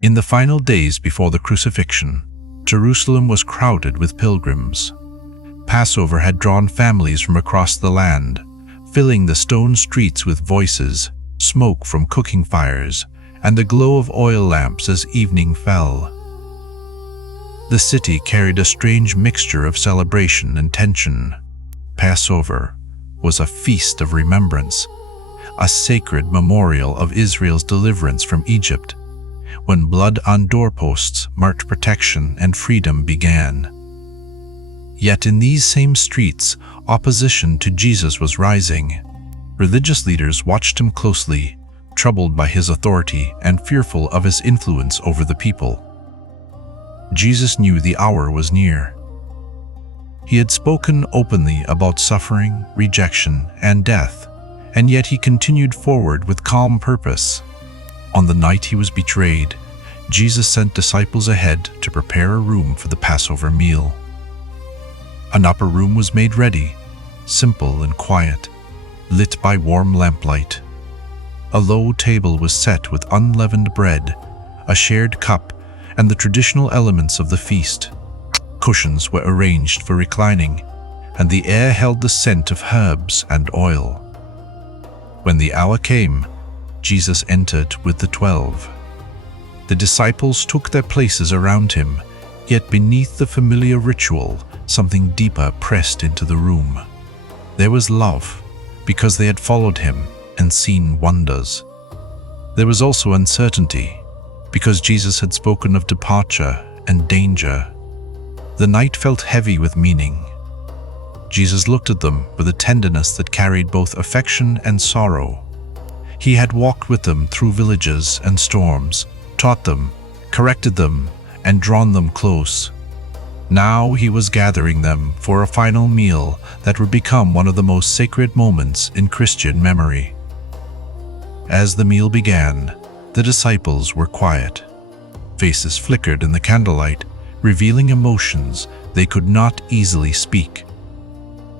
In the final days before the crucifixion, Jerusalem was crowded with pilgrims. Passover had drawn families from across the land, filling the stone streets with voices, smoke from cooking fires, and the glow of oil lamps as evening fell. The city carried a strange mixture of celebration and tension. Passover was a feast of remembrance, a sacred memorial of Israel's deliverance from Egypt, when blood on doorposts marked protection and freedom began. Yet in these same streets, opposition to Jesus was rising. Religious leaders watched him closely, troubled by his authority and fearful of his influence over the people. Jesus knew the hour was near. He had spoken openly about suffering, rejection, and death, and yet he continued forward with calm purpose. On the night he was betrayed, Jesus sent disciples ahead to prepare a room for the Passover meal. An upper room was made ready, simple and quiet, lit by warm lamplight. A low table was set with unleavened bread, a shared cup, and the traditional elements of the feast. Cushions were arranged for reclining, and the air held the scent of herbs and oil. When the hour came, Jesus entered with the 12. The disciples took their places around him, yet beneath the familiar ritual, something deeper pressed into the room. There was love, because they had followed him and seen wonders. There was also uncertainty, because Jesus had spoken of departure and danger. The night felt heavy with meaning. Jesus looked at them with a tenderness that carried both affection and sorrow. He had walked with them through villages and storms, taught them, corrected them, and drawn them close. Now he was gathering them for a final meal that would become one of the most sacred moments in Christian memory. As the meal began, the disciples were quiet. Faces flickered in the candlelight, revealing emotions they could not easily speak.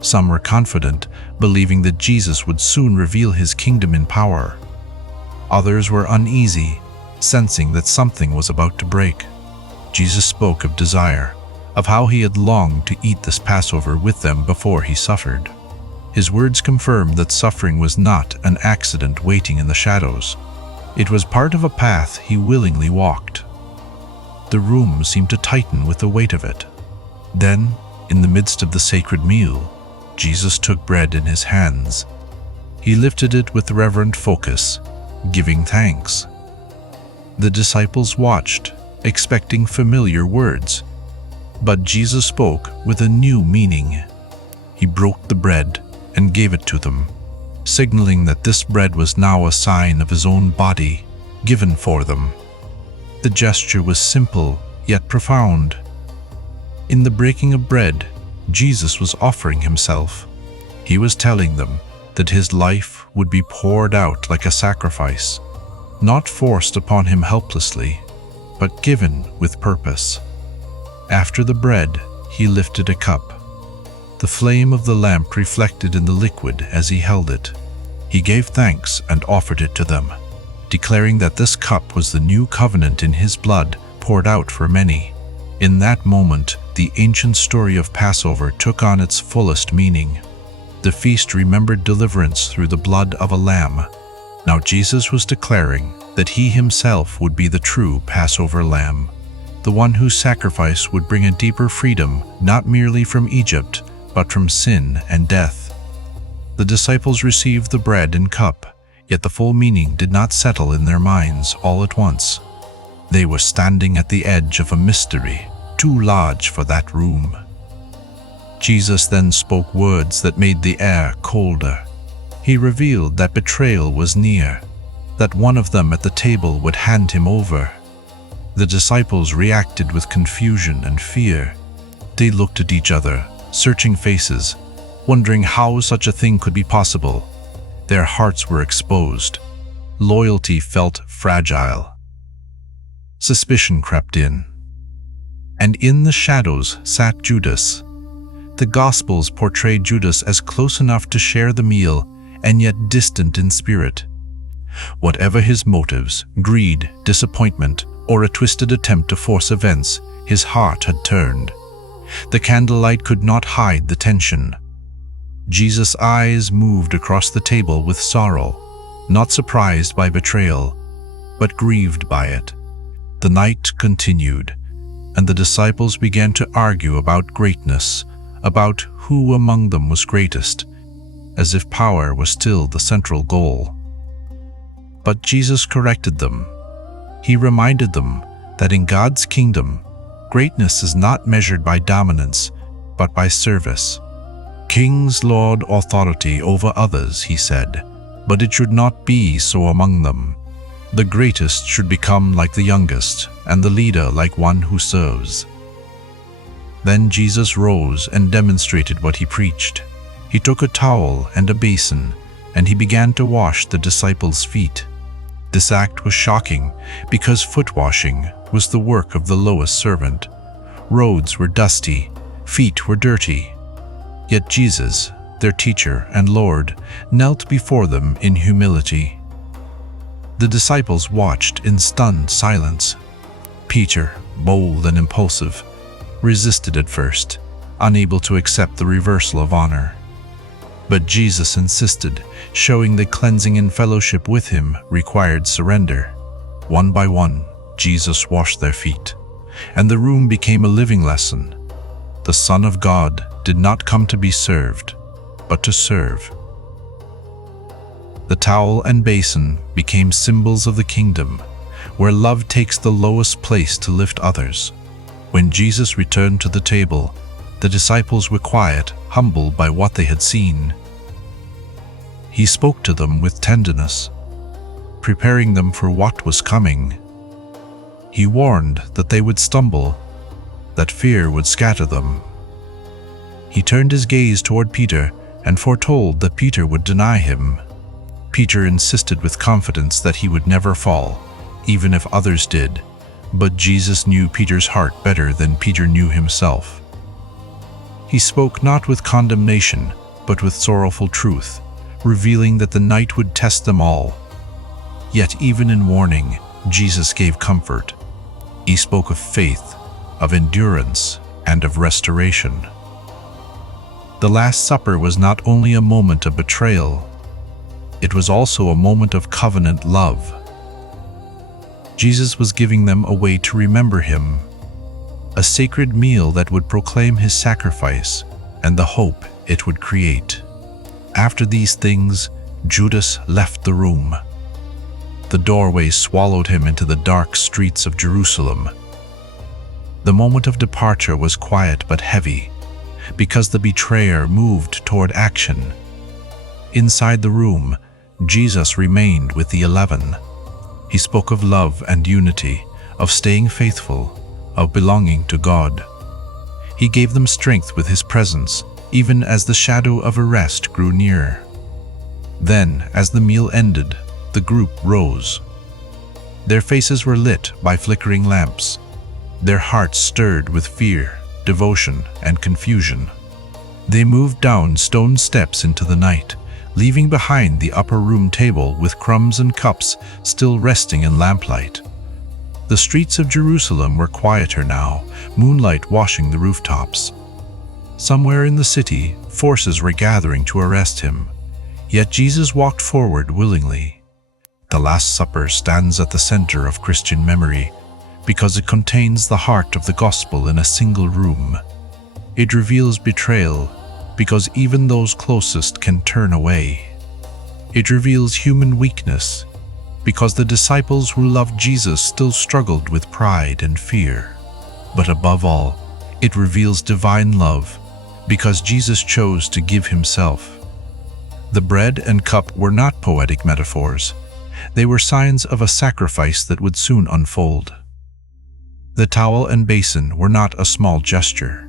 Some were confident, believing that Jesus would soon reveal his kingdom in power. Others were uneasy, sensing that something was about to break. Jesus spoke of desire, of how he had longed to eat this Passover with them before he suffered. His words confirmed that suffering was not an accident waiting in the shadows. It was part of a path he willingly walked. The room seemed to tighten with the weight of it. Then, in the midst of the sacred meal, Jesus took bread in his hands. He lifted it with reverent focus, giving thanks. The disciples watched, expecting familiar words. But Jesus spoke with a new meaning. He broke the bread and gave it to them, signaling that this bread was now a sign of his own body, given for them. The gesture was simple, yet profound. In the breaking of bread, Jesus was offering himself. He was telling them that his life would be poured out like a sacrifice, not forced upon him helplessly, but given with purpose. After the bread, he lifted a cup. The flame of the lamp reflected in the liquid as he held it. He gave thanks and offered it to them, declaring that this cup was the new covenant in his blood poured out for many. In that moment, the ancient story of Passover took on its fullest meaning. The feast remembered deliverance through the blood of a lamb. Now Jesus was declaring that he himself would be the true Passover lamb, the one whose sacrifice would bring a deeper freedom, not merely from Egypt, but from sin and death. The disciples received the bread and cup, yet the full meaning did not settle in their minds all at once. They were standing at the edge of a mystery, too large for that room. Jesus then spoke words that made the air colder. He revealed that betrayal was near, that one of them at the table would hand him over. The disciples reacted with confusion and fear. They looked at each other, searching faces, wondering how such a thing could be possible. Their hearts were exposed. Loyalty felt fragile. Suspicion crept in. And in the shadows sat Judas. The Gospels portray Judas as close enough to share the meal and yet distant in spirit. Whatever his motives, greed, disappointment, or a twisted attempt to force events, his heart had turned. The candlelight could not hide the tension. Jesus' eyes moved across the table with sorrow, not surprised by betrayal, but grieved by it. The night continued, and the disciples began to argue about greatness, about who among them was greatest, as if power was still the central goal. But Jesus corrected them. He reminded them that in God's kingdom, greatness is not measured by dominance, but by service. Kings lord authority over others, he said, but it should not be so among them. The greatest should become like the youngest, and the leader like one who serves. Then Jesus rose and demonstrated what he preached. He took a towel and a basin, and he began to wash the disciples' feet. This act was shocking, because foot washing was the work of the lowest servant. Roads were dusty, feet were dirty. Yet Jesus, their teacher and Lord, knelt before them in humility. The disciples watched in stunned silence. Peter, bold and impulsive, resisted at first, unable to accept the reversal of honor. But Jesus insisted, showing that cleansing in fellowship with him required surrender. One by one, Jesus washed their feet, and the room became a living lesson. The Son of God did not come to be served, but to serve. The towel and basin became symbols of the kingdom, where love takes the lowest place to lift others. When Jesus returned to the table, the disciples were quiet, humbled by what they had seen. He spoke to them with tenderness, preparing them for what was coming. He warned that they would stumble, that fear would scatter them. He turned his gaze toward Peter and foretold that Peter would deny him. Peter insisted with confidence that he would never fall, even if others did. But Jesus knew Peter's heart better than Peter knew himself. He spoke not with condemnation, but with sorrowful truth, revealing that the night would test them all. Yet even in warning, Jesus gave comfort. He spoke of faith, of endurance, and of restoration. The Last Supper was not only a moment of betrayal, it was also a moment of covenant love. Jesus was giving them a way to remember him, a sacred meal that would proclaim his sacrifice and the hope it would create. After these things, Judas left the room. The doorway swallowed him into the dark streets of Jerusalem. The moment of departure was quiet but heavy, because the betrayer moved toward action. Inside the room, Jesus remained with the 11. He spoke of love and unity, of staying faithful, of belonging to God. He gave them strength with his presence, even as the shadow of arrest grew near. Then, as the meal ended, the group rose. Their faces were lit by flickering lamps, their hearts stirred with fear, devotion, and confusion. They moved down stone steps into the night, leaving behind the upper room table with crumbs and cups still resting in lamplight. The streets of Jerusalem were quieter now, moonlight washing the rooftops. Somewhere in the city, forces were gathering to arrest him, yet Jesus walked forward willingly. The Last Supper stands at the center of Christian memory because it contains the heart of the gospel in a single room. It reveals betrayal because even those closest can turn away. It reveals human weakness because the disciples who loved Jesus still struggled with pride and fear. But above all, it reveals divine love because Jesus chose to give himself. The bread and cup were not poetic metaphors. They were signs of a sacrifice that would soon unfold. The towel and basin were not a small gesture.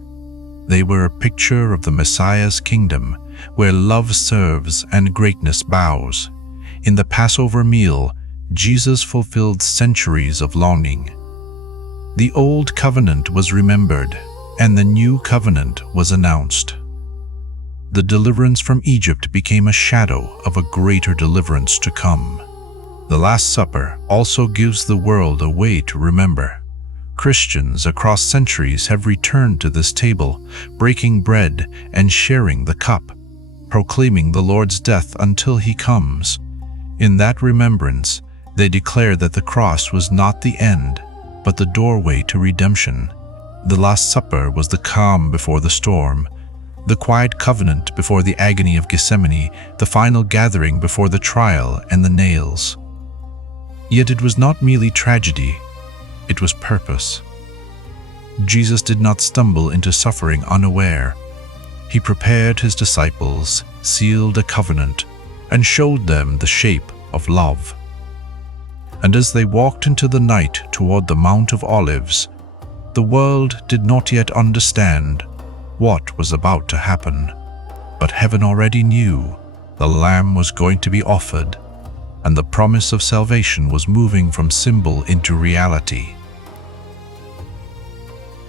They were a picture of the Messiah's kingdom, where love serves and greatness bows. In the Passover meal, Jesus fulfilled centuries of longing. The old covenant was remembered, and the new covenant was announced. The deliverance from Egypt became a shadow of a greater deliverance to come. The Last Supper also gives the world a way to remember. Christians across centuries have returned to this table, breaking bread and sharing the cup, proclaiming the Lord's death until He comes. In that remembrance, they declare that the cross was not the end, but the doorway to redemption. The Last Supper was the calm before the storm, the quiet covenant before the agony of Gethsemane, the final gathering before the trial and the nails. Yet it was not merely tragedy, it was purpose. Jesus did not stumble into suffering unaware. He prepared His disciples, sealed a covenant, and showed them the shape of love. And as they walked into the night toward the Mount of Olives, the world did not yet understand what was about to happen. But heaven already knew the Lamb was going to be offered, and the promise of salvation was moving from symbol into reality.